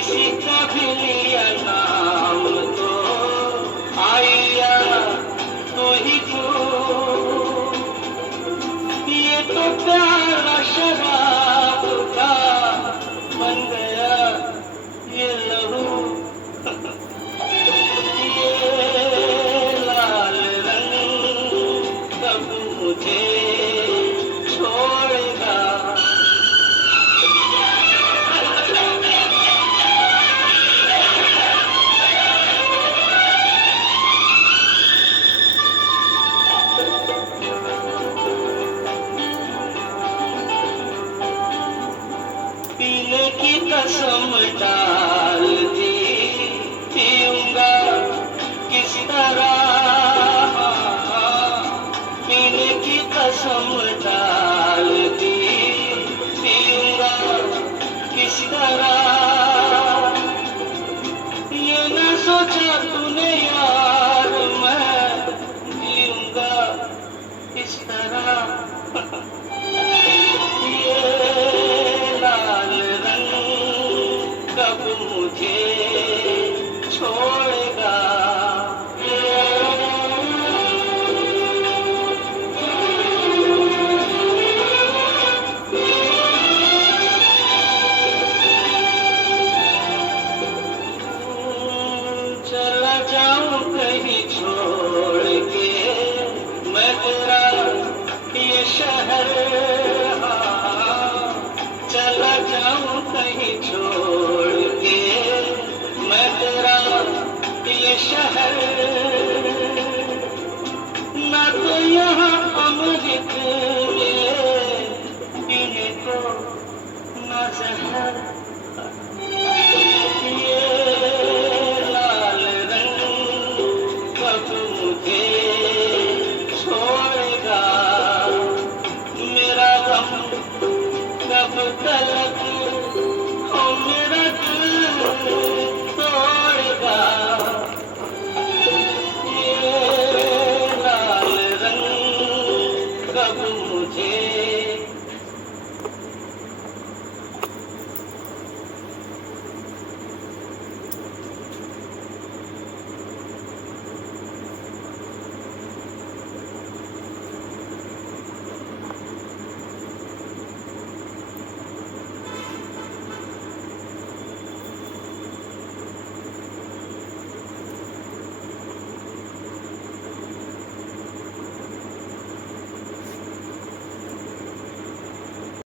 किसी का भी लिया नाम तो आइया तू ही तू। ये तो प्यारा शराब का बन गया ये लहू। ये लाल रंग कब मुझे छोड़ेगा। पीने की कसम डाल दी, पीऊंगा किस तरह। पीने की कसम डाल दी, पीऊंगा किस तरह। ये न सोचा तूने यार मैं जीऊंगा इस तरह। ये लाल रंग कब मुझे